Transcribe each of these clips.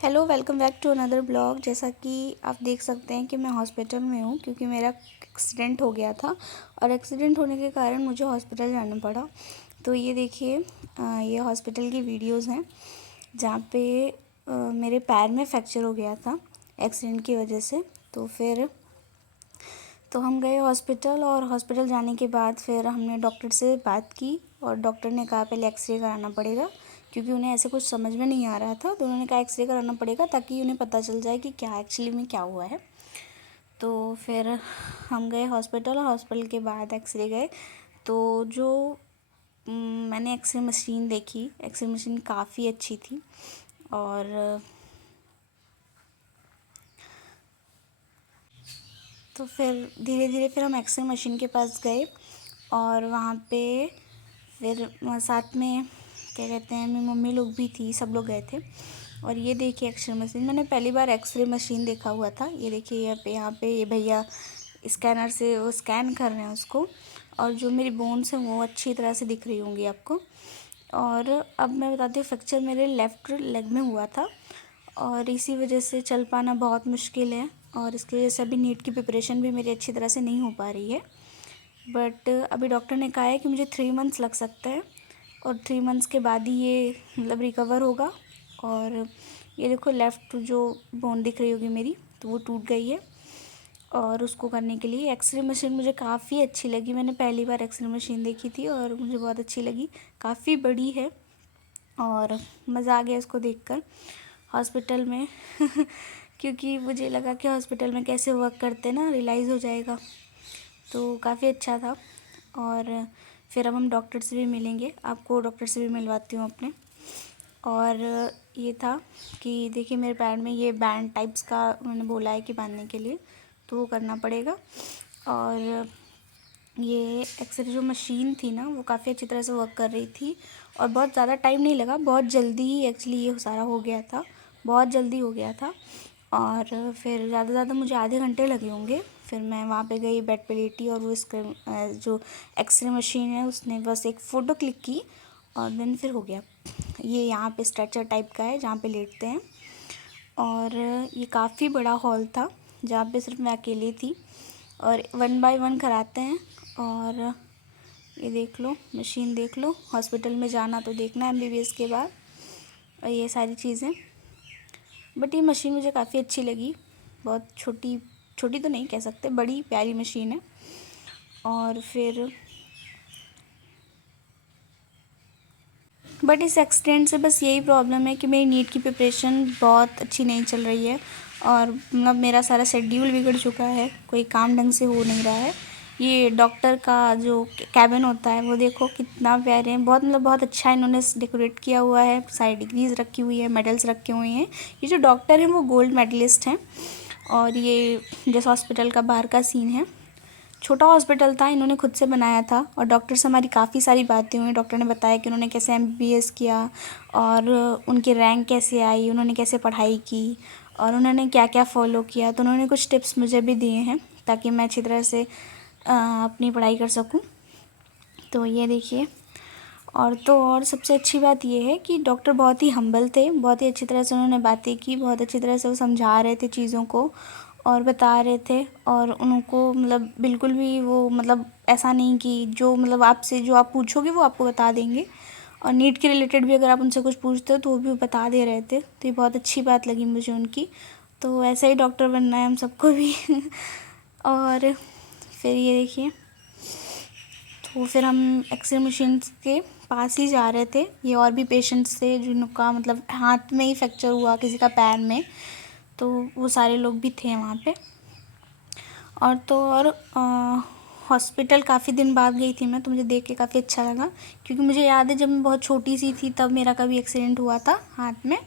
Hello, welcome back to another blog. जैसा कि आप देख सकते हैं कि मैं हॉस्पिटल में हूँ क्योंकि मेरा एक्सीडेंट हो गया था और एक्सीडेंट होने के कारण मुझे हॉस्पिटल जाना पड़ा। तो ये देखिए, ये हॉस्पिटल की वीडियोस हैं जहाँ पे मेरे पैर में फ्रैक्चर हो गया था एक्सीडेंट की वजह से। तो हम गए हॉस्पिटल और हॉस्पिटल जाने के बाद फिर हमने डॉक्टर से बात की और डॉक्टर ने कहा पहले एक्सरे कराना पड़ेगा क्योंकि उन्हें ऐसे कुछ समझ में नहीं आ रहा था। तो उन्होंने कहा एक्सरे कराना पड़ेगा ताकि उन्हें पता चल जाए कि क्या एक्चुअली में क्या हुआ है। तो फिर हम गए हॉस्पिटल और हॉस्पिटल के बाद एक्सरे गए। तो जो मैंने एक्सरे मशीन देखी, एक्सरे मशीन काफ़ी अच्छी थी। और तो फिर धीरे धीरे फिर हम एक्सरे मशीन के पास गए और वहाँ पे फिर साथ में क्या कहते हैं, मेरी मम्मी लोग भी थी, सब लोग गए थे। और ये देखिए एक्सरे मशीन, मैंने पहली बार एक्सरे मशीन देखा हुआ था। ये देखिए यहाँ पे ये भैया स्कैनर से वो स्कैन कर रहे हैं उसको, और जो मेरी बोन्स हैं वो अच्छी तरह से दिख रही होंगी आपको। और अब मैं बताती हूँ, फ्रैक्चर मेरे लेफ़्ट लेग में हुआ था और इसी वजह से चल पाना बहुत मुश्किल है और इसकी वजह से अभी नीट की प्रिपरेशन भी मेरी अच्छी तरह से नहीं हो पा रही है। बट अभी डॉक्टर ने कहा है कि मुझे 3 मंथ्स लग सकता है और 3 मंथ्स के बाद ही ये मतलब रिकवर होगा। और ये देखो लेफ़्ट जो बोन दिख रही होगी मेरी, तो वो टूट गई है। और उसको करने के लिए एक्सरे मशीन मुझे काफ़ी अच्छी लगी। मैंने पहली बार एक्सरे मशीन देखी थी और मुझे बहुत अच्छी लगी, काफ़ी बड़ी है और मज़ा आ गया इसको देखकर हॉस्पिटल में क्योंकि मुझे लगा कि हॉस्पिटल में कैसे वर्क करते ना, रियलाइज़ हो जाएगा। तो काफ़ी अच्छा था। और फिर अब हम डॉक्टर से भी मिलेंगे, आपको डॉक्टर से भी मिलवाती हूँ अपने। और ये था कि देखिए मेरे पैर में ये बैंड टाइप्स का उन्होंने बोला है कि बांधने के लिए, तो वो करना पड़ेगा। और ये एक्सरे जो मशीन थी ना, वो काफ़ी अच्छी तरह से वर्क कर रही थी और बहुत ज़्यादा टाइम नहीं लगा, बहुत जल्दी ही एक्चुअली ये सारा हो गया था, बहुत जल्दी हो गया था। और फिर ज़्यादा से ज़्यादा मुझे आधे घंटे लगे होंगे। फिर मैं वहाँ पे गई, बेड पे लेटी और वो जो एक्सरे मशीन है उसने बस एक फ़ोटो क्लिक की और देन फिर हो गया। ये यहाँ पे स्ट्रेचर टाइप का है जहाँ पे लेटते हैं। और ये काफ़ी बड़ा हॉल था जहाँ पे सिर्फ मैं अकेली थी और 1 बाय 1 कराते हैं। और ये देख लो, मशीन देख लो, हॉस्पिटल में जाना तो देखना एमबीबीएस के बाद, और ये सारी चीज़ें। बट ये मशीन मुझे काफ़ी अच्छी लगी, बहुत छोटी छोटी तो नहीं कह सकते, बड़ी प्यारी मशीन है। और फिर बट इस एक्सीडेंट से बस यही प्रॉब्लम है कि मेरी नीट की प्रिपरेशन बहुत अच्छी नहीं चल रही है और मतलब मेरा सारा शेड्यूल बिगड़ चुका है, कोई काम ढंग से हो नहीं रहा है। ये डॉक्टर का जो कैबिन होता है वो देखो कितना प्यारे हैं, बहुत मतलब बहुत अच्छा इन्होंने डेकोरेट किया हुआ है, सारी डिग्रीज रखी हुई है, मेडल्स रखे हुए हैं। ये जो डॉक्टर हैं वो गोल्ड मेडलिस्ट हैं। और ये जैसे हॉस्पिटल का बाहर का सीन है, छोटा हॉस्पिटल था, इन्होंने खुद से बनाया था और डॉक्टर से हमारी काफ़ी सारी बातें हुई। डॉक्टर ने बताया कि उन्होंने कैसे एमबीबीएस किया और उनकी रैंक कैसे आई, उन्होंने कैसे पढ़ाई की और उन्होंने क्या क्या फ़ॉलो किया। तो उन्होंने कुछ टिप्स मुझे भी दिए हैं ताकि मैं अच्छी तरह से अपनी पढ़ाई कर सकूं। तो ये देखिए, और तो और सबसे अच्छी बात ये है कि डॉक्टर बहुत ही हम्बल थे, बहुत ही अच्छी तरह से उन्होंने बातें की, बहुत अच्छी तरह से वो समझा रहे थे चीज़ों को और बता रहे थे। और उनको मतलब बिल्कुल भी वो मतलब ऐसा नहीं कि जो मतलब आपसे जो आप पूछोगे वो आपको बता देंगे, और नीट के रिलेटेड भी अगर आप उनसे कुछ पूछते हो तो वो भी बता दे रहे थे। तो ये बहुत अच्छी बात लगी मुझे उनकी। तो ऐसा ही डॉक्टर बनना है हम सबको भी और फिर ये देखिए, तो फिर हम एक्सरे मशीन के पास ही जा रहे थे। ये और भी पेशेंट्स थे जिनका मतलब हाथ में ही फ्रैक्चर हुआ, किसी का पैर में, तो वो सारे लोग भी थे वहाँ पे। और तो और हॉस्पिटल काफ़ी दिन बाद गई थी मैं, तो मुझे देख के काफ़ी अच्छा लगा क्योंकि मुझे याद है जब मैं बहुत छोटी सी थी तब मेरा कभी एक्सीडेंट हुआ था हाथ में,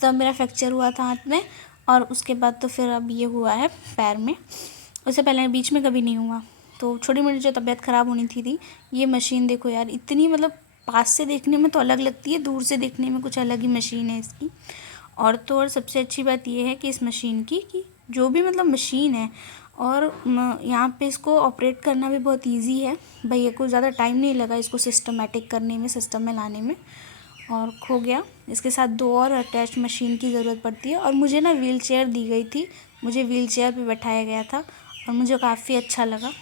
तब मेरा फ्रैक्चर हुआ था हाथ में। और उसके बाद तो फिर अब ये हुआ है पैर में, उससे पहले बीच में कभी नहीं हुआ। तो छोटी मोटी जो तबीयत ख़राब होनी थी। ये मशीन देखो यार, इतनी मतलब पास से देखने में तो अलग लगती है, दूर से देखने में कुछ अलग ही मशीन है इसकी। और तो और सबसे अच्छी बात ये है कि इस मशीन की कि जो भी मतलब मशीन है, और यहाँ पे इसको ऑपरेट करना भी बहुत इजी है। भैया को ज़्यादा टाइम नहीं लगा इसको सिस्टमेटिक करने में, सिस्टम में लाने में। और खो गया। इसके साथ 2 और अटैच मशीन की ज़रूरत पड़ती है और मुझे ना व्हील चेयर दी गई थी, मुझे व्हील चेयर पे बैठाया गया था और मुझे काफ़ी अच्छा लगा।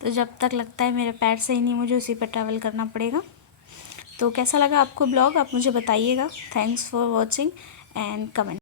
तो जब तक लगता है मेरे पैर सही नहीं, मुझे उसी पर ट्रैवल करना पड़ेगा। तो कैसा लगा आपको ब्लॉग, आप मुझे बताइएगा। Thanks for watching and comment.